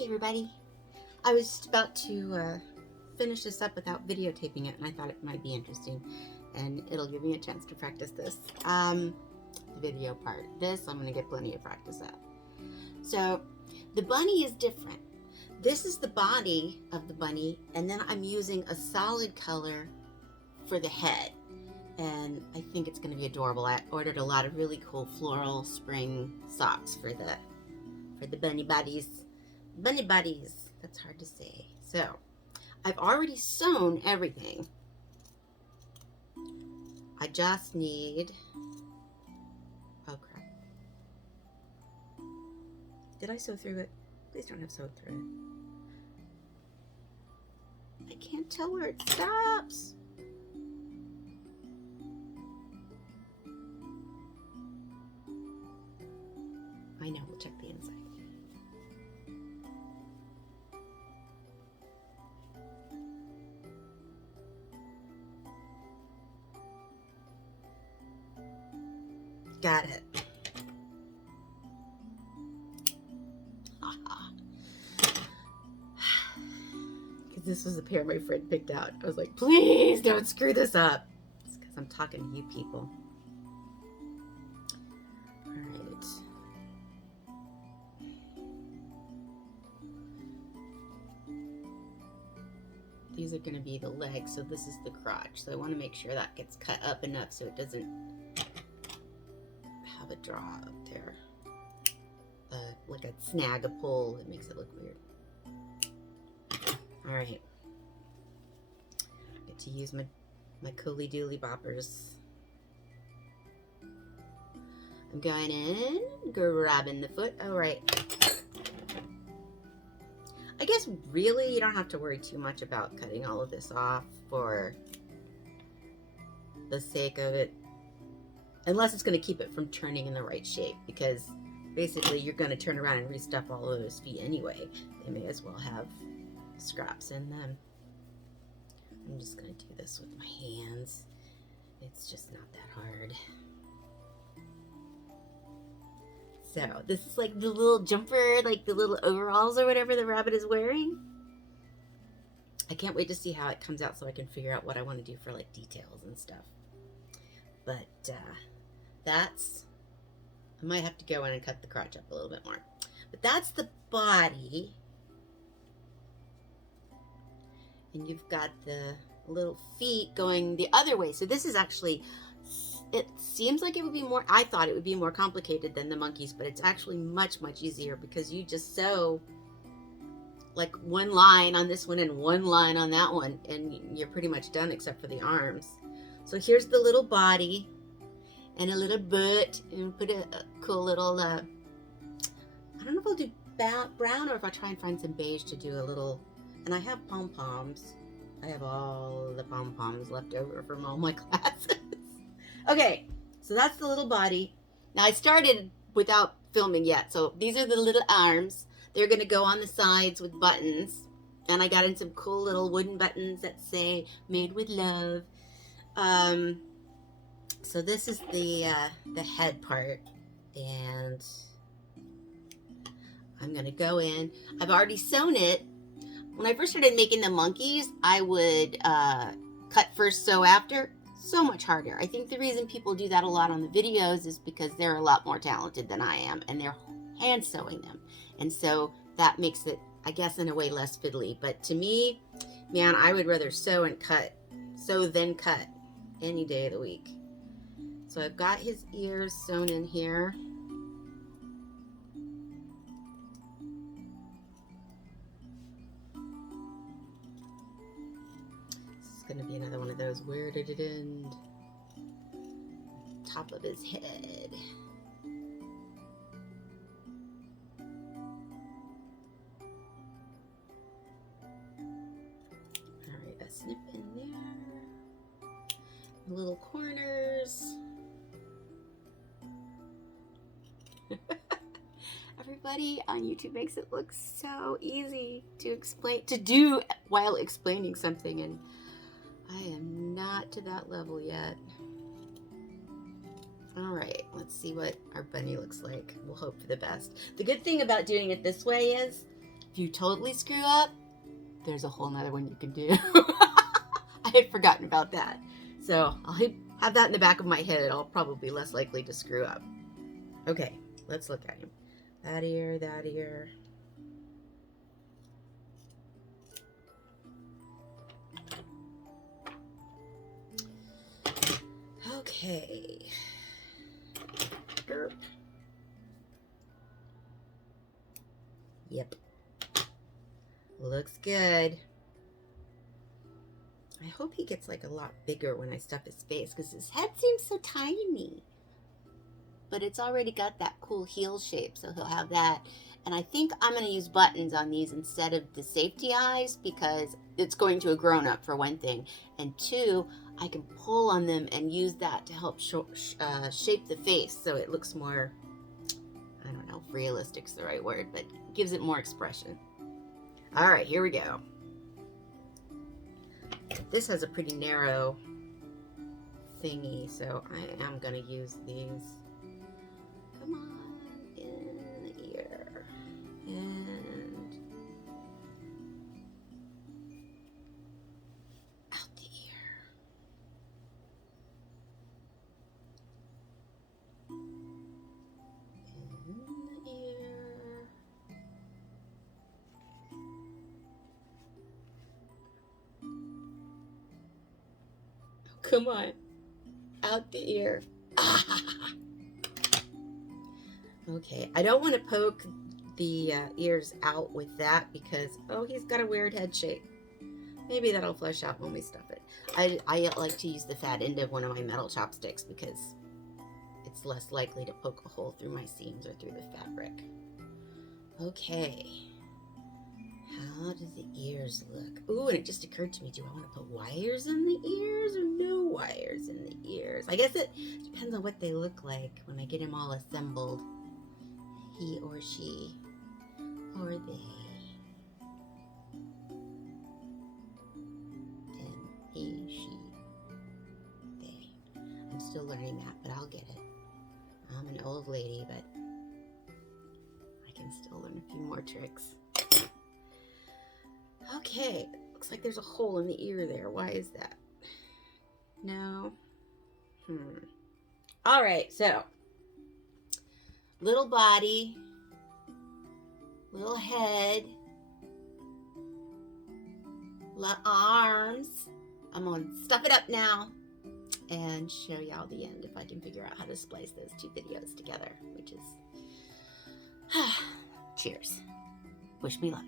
Hey everybody. I was just about to finish this up without videotaping it, and I thought it might be interesting, and it'll give me a chance to practice this. The video part. This I'm going to get plenty of practice at. So the bunny is different. This is the body of the bunny, and then I'm using a solid color for the head, and I think it's going to be adorable. I ordered a lot of really cool floral spring socks for the bunny buddies. Bunny buddies. That's hard to say. So I've already sewn everything. I just need, oh crap. Did I sew through it? Please don't have sewed through it. I can't tell where it stops. I know, we'll check the inside. Got it. Because this was the pair my friend picked out. I was like, please don't screw this up. It's because I'm talking to you people. All right. These are going to be the legs, so this is the crotch. So I want to make sure that gets cut up enough so it doesn't have a draw up there. Like a snag, a pull. It makes it look weird. All right. I get to use my Cooly Dooly Boppers. I'm going in, grabbing the foot. All right. I guess really you don't have to worry too much about cutting all of this off for the sake of it. Unless it's going to keep it from turning in the right shape, because basically you're going to turn around and restuff all of those feet anyway. They may as well have scraps in them. I'm just going to do this with my hands. It's just not that hard. So this is like the little jumper, like the little overalls or whatever the rabbit is wearing. I can't wait to see how it comes out so I can figure out what I want to do for like details and stuff. But that's, I might have to go in and cut the crotch up a little bit more. But that's the body. And you've got the little feet going the other way. So this is actually, it seems like it would be more, I thought it would be more complicated than the monkeys, but it's actually much, much easier because you just sew like one line on this one and one line on that one, and you're pretty much done except for the arms. So here's the little body and a little butt, and put a cool little, I don't know if I'll do brown or if I try and find some beige to do a little, and I have pom-poms. I have all the pom-poms left over from all my classes. Okay, so that's the little body. Now I started without filming yet, so these are the little arms. They're gonna go on the sides with buttons, and I got in some cool little wooden buttons that say "Made with Love." So this is the head part, and I'm gonna go in. I've already sewn it. When I first started making the monkeys, I would cut first, sew after. So much harder. I think the reason people do that a lot on the videos is because they're a lot more talented than I am, and they're hand sewing them, and so that makes it, I guess, in a way less fiddly. But to me, man, I would rather sew and cut, sew then cut, any day of the week. So I've got his ears sewn in here. This is going to be another one of those, where did it end? Top of his head. All right, a snip in there. Little corners. Everybody on YouTube makes it look so easy to do while explaining something, and I am not to that level yet. All right, let's see what our bunny looks like. We'll hope for the best. The good thing about doing it this way is If you totally screw up, there's a whole nother one you can do. I had forgotten about that. So I'll have that in the back of my head. I'll probably be less likely to screw up. Okay, let's look at him. That ear, that ear. Okay. Derp. Yep. Looks good. I hope he gets like a lot bigger when I stuff his face because his head seems so tiny. But it's already got that cool heel shape, so he'll have that. And I think I'm going to use buttons on these instead of the safety eyes because it's going to a grown-up for one thing. And two, I can pull on them and use that to help shape the face so it looks more, I don't know if realistic's the right word, but gives it more expression. All right, here we go. This has a pretty narrow thingy, so I am going to use these. Come on, in the ear. And out the ear. In the ear. Come on, out the ear. Okay, I don't want to poke the ears out with that because, oh, he's got a weird head shape. Maybe that'll flesh out when we stuff it. I like to use the fat end of one of my metal chopsticks because it's less likely to poke a hole through my seams or through the fabric. Okay. How do the ears look? Ooh, and it just occurred to me, do I want to put wires in the ears or no wires in the ears? I guess it depends on what they look like when I get them all assembled. He or she or they. Them, he, she, they. I'm still learning that, but I'll get it. I'm an old lady, but I can still learn a few more tricks. Okay, looks like there's a hole in the ear there. Why is that? No. All right, so little body, little head, little arms. I'm gonna stuff it up now and show y'all the end if I can figure out how to splice those two videos together, which is cheers. Wish me luck.